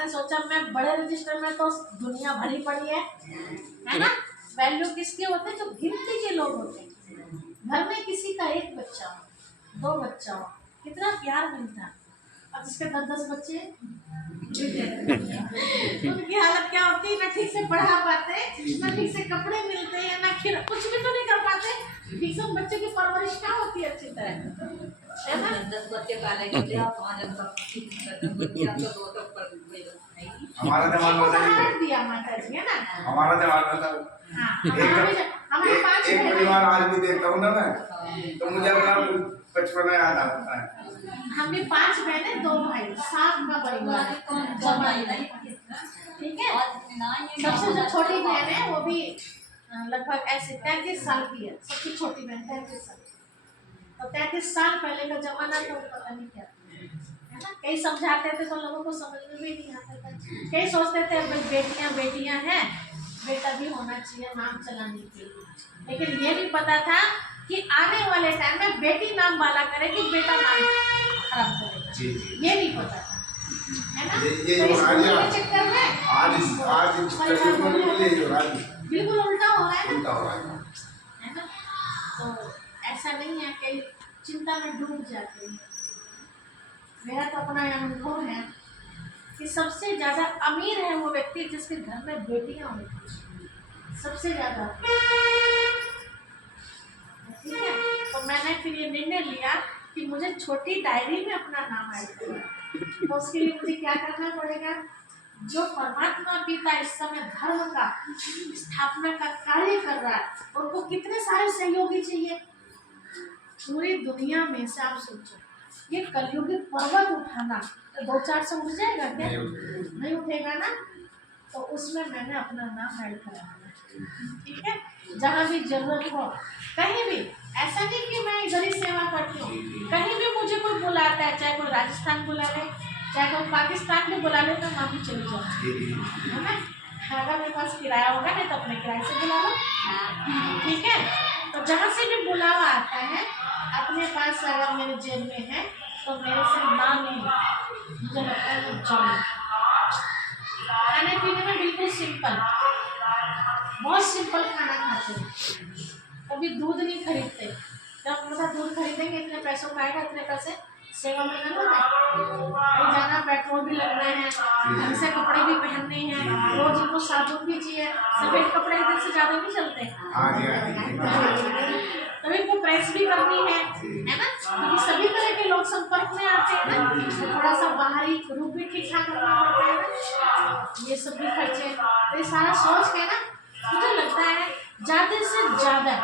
मैंने सोचा मैं बड़े रजिस्टर में तो दुनिया भरी पड़ी है ना। वैल्यू किसके होते हैं? जो गिनती के लोग होते हैं। घर में किसी का एक बच्चा हो, 2 बच्चा हो, कितना प्यार मिलता है। अब जिसके 10-10 बच्चे उनकी हालत क्या होती है? ना ठीक से पढ़ा पाते, ना ठीक से कपड़े मिलते हैं, ना कुछ भी तो नहीं कर पाते। ठीक से बच्चे की परवरिश क्या होती है अच्छी तरह, है ना। 10 बच्चे पालेंगे तो आप वहाँ जब तक बच्चे आपको 2 तक पर हमारा दिमाग में था दिया माता जी, है ना। हमारा दिमाग में था। हमारे 5 एक परिवार आज भी देखता हूँ ना मैं, तो मुझे अपना बचपन याद आता है। हम भी 5 बहनें 2 भाई, 7 का परिवार, ठीक है। सबसे जो छोटी बहन है वो भी लगभग ऐसे 33 साल की है। सबसे छोटी बहन 33 साल, तो 33 साल पहले का जमाना तो पता नहीं क्या है ना। कई समझाते थे तो लोगों को समझ में भी नहीं आता था। कई सोचते थे बेटियां बेटियां हैं, बेटा भी होना चाहिए नाम चलाने के लिए, लेकिन ये नहीं पता था कि आने वाले टाइम में बेटी नाम वाला करेगी, बेटा नाम खराब करेगा। ये नहीं पता था, है ना। ये चक्कर में आज बिल्कुल उल्टा हो रहा है ना, है ना। तो ऐसा नहीं है, कई चिंता में डूब जाते हैं। मेरा तो अपना अनुभव है कि सबसे ज्यादा अमीर है वो व्यक्ति जिसके घर में बेटियां होती, सबसे ज्यादा। ठीक है, तो मैंने फिर ये निर्णय लिया कि मुझे छोटी डायरी में अपना नाम ऐड करना। तो उसके लिए मुझे क्या करना पड़ेगा? जो परमात्मा पिता इस समय धर्म का स्थापना का कार्य कर रहा है, उनको कितने सारे सहयोगी चाहिए पूरी दुनिया में से। आप सोचो, ये कलयुगी पर्वत उठाना 2-4 से उठ जाएगा क्या? नहीं उठेगा ना। तो उसमें मैंने अपना नाम ऐड कराया, ठीक है। जहाँ भी जरूरत हो, कहीं भी, ऐसा नहीं कि मैं इधर ही सेवा करती हूँ, कहीं भी मुझे कोई बुलाता है, चाहे कोई राजस्थान बुला ले, चाहे कोई पाकिस्तान में बुला ले, मैं वहाँ भी चली जाऊँ, है ना। अगर मेरे पास किराया होगा नहीं तो अपने किराए से बुला लो, ठीक है। तो जहाँ से भी बुलावा आता है, अपने पास अगर मेरे जेब में है तो मेरे से ना नहीं, मुझे लगता है मैं जाऊँ। खाने पीने में बिल्कुल सिंपल, बहुत सिंपल खाना खाते हैं। कभी दूध नहीं खरीदते, जब मतलब दूध खरीदेंगे इतने पैसों का आएगा, इतने पैसे सेवा में लगना है, कहीं जाना, पेट्रोल भी लगना है, ढंग से कपड़े भी पहनने हैं, रोज इनको साबुन भी चाहिए, सफेद कपड़े इधर से ज्यादा नहीं चलते हैं, तभी इनको प्रेस भी करनी है ना, क्योंकि सभी तरह के लोग संपर्क में आते हैं ना, तो थोड़ा सा बाहरी रूप भी ठीक ठाक करना पड़ता है ना, ये सब भी खर्चे। तो ये सारा सोच के ना मुझे लगता है ज्यादा से ज्यादा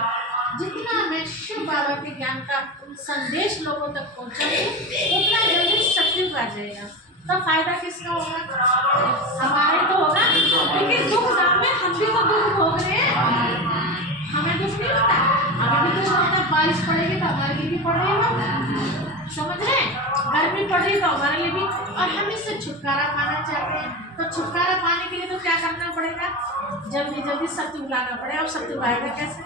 जितना मैं शिव बाबा के ज्ञान का संदेश लोगों तक पहुंचाऊंगी, उतना जल्दी सत्युग आ जाएगा। तो फायदा किसका होगा? हमारे तो होगा, लेकिन दुख दाम में हम भी तो दुख भोग रहे हैं, हमें दुख नहीं होता, हमें भी दुख होता है। बारिश पड़ेगी तो हमारे लिए भी पड़ रही हो, समझ रहे हैं, गर्मी पड़ रही तो हमारे लिए भी, और हम इससे छुटकारा पाना चाहते हैं। तो छुटकारा पाने के लिए तो क्या करना पड़ेगा? जल्दी जल्दी सत्युग लाना पड़ेगा। अब सत्युग आएगा कैसे?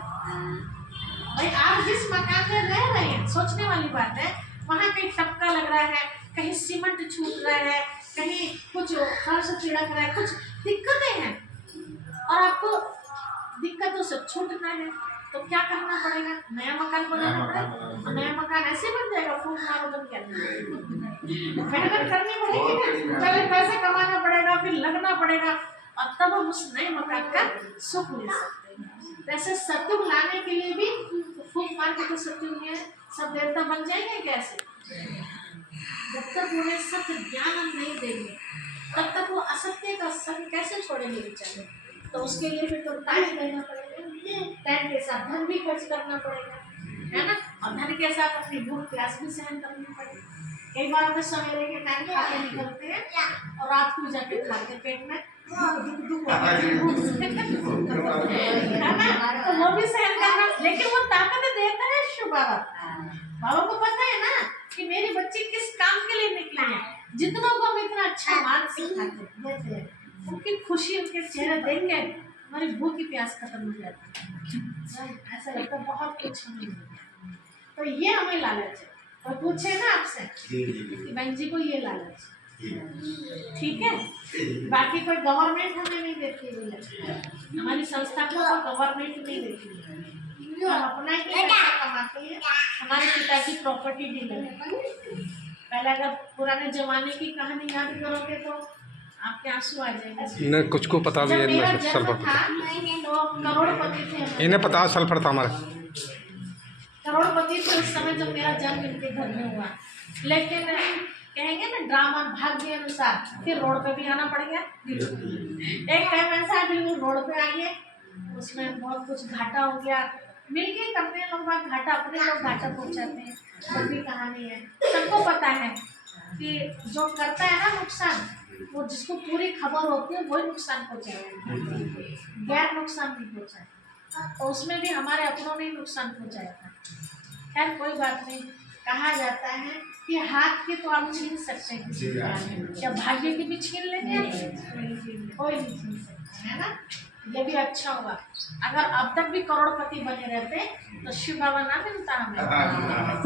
भाई आप जिस मकान में रह रहे हैं, सोचने वाली बात है, वहाँ कहीं टपका लग रहा है, कहीं सीमेंट छूट रहा है, कहीं कुछ फर्श छिड़क रहा है, कुछ दिक्कतें हैं, और आपको दिक्कतों से छूटना है तो क्या करना पड़ेगा? नया मकान बनाना पड़ेगा। नया मकान ऐसे बन जाएगा, फूक मारो बन गया, मेहनत करनी पड़ेगी, पहले पैसे कमाना पड़ेगा, फिर लगना पड़ेगा, और तब हम उस नए मकान का सुख ले सकते हैं। वैसे सत्युग लाने के लिए भी फूक मार के तो सत्युग में सब देवता बन जाएंगे कैसे? जब तक उन्हें सत्य ज्ञान हम नहीं देंगे, तब तक वो असत्य का संग कैसे छोड़ेंगे बेचारे? तो उसके लिए फिर तो टाइम देना पड़ेगा, टाइम के साथ धन भी खर्च करना पड़ेगा, है ना, और धन के साथ अपनी भूख प्यास भी सहन करनी पड़ेगी। कई बार हमें सवेरे के टाइम खा के निकलते हैं और रात को जाके खाते पेट में दुख है ना, तो वो भी सहन करना, लेकिन वो ताकत देता है शिव बाबा। बाबा को पता है ना कि मेरे बच्चे किस काम के लिए निकले हैं, जितनों को हम इतना अच्छा मान सिखाते देते हैं, उनकी खुशी उनके चेहरे देख के हमारी भूख की प्यास खत्म हो जाती है, ऐसा लगता है बहुत कुछ हमें मिल गया। तो ये हमें लालच है। और पूछे ना आपसे कि बहन जी को ये लालच, ठीक है। बाकी कोई गवर्नमेंट हमें नहीं देती हुई है, हमारी संस्था को गवर्नमेंट नहीं देती है, हम अपना ही पैसा कमाते हैं। हमारे पिताजी प्रॉपर्टी डीलर है। पहले अगर पुराने जमाने की कहानी याद करोगे तो आपके आंसू आ जाएंगे। न कुछ को पता भी जब है मेरा इनमें जन्म सल्फर था तो करोड़पति थे हमारे। इन्हें पता है सल्फर था हमारे। करोड़पति थे उस समय जब मेरा जन्म इनके घर में हुआ, लेकिन कहेंगे ना ड्रामा भाग्य के अनुसार फिर रोड पे भी आना पड़ गया। एक टाइम ऐसा भी वो रोड पे आ गए, उसमें बहुत कुछ घाटा हो गया, मिलके करते हैं लोग बात, घाटा अपने लोग घाटा पहुंचाते हैं, बड़ी कहानी है। सबको पता है कि जो करता है ना नुकसान, वो जिसको पूरी खबर होती है वही नुकसान पहुंचाएगा, गैर नुकसान नहीं पहुंचाएगा। तो उसमें भी हमारे अपनों ने नुकसान पहुंचाया था। खैर कोई बात नहीं, कहा जाता है कि हाथ की तो आप छीन सकते हैं किसी का, क्या भाग्य की भी छीन लेंगे? कोई नहीं छीन सकता है ना। ये भी अच्छा हुआ, अगर अब तक भी करोड़पति बने रहते तो शिव बाबा ना मिलता हमें।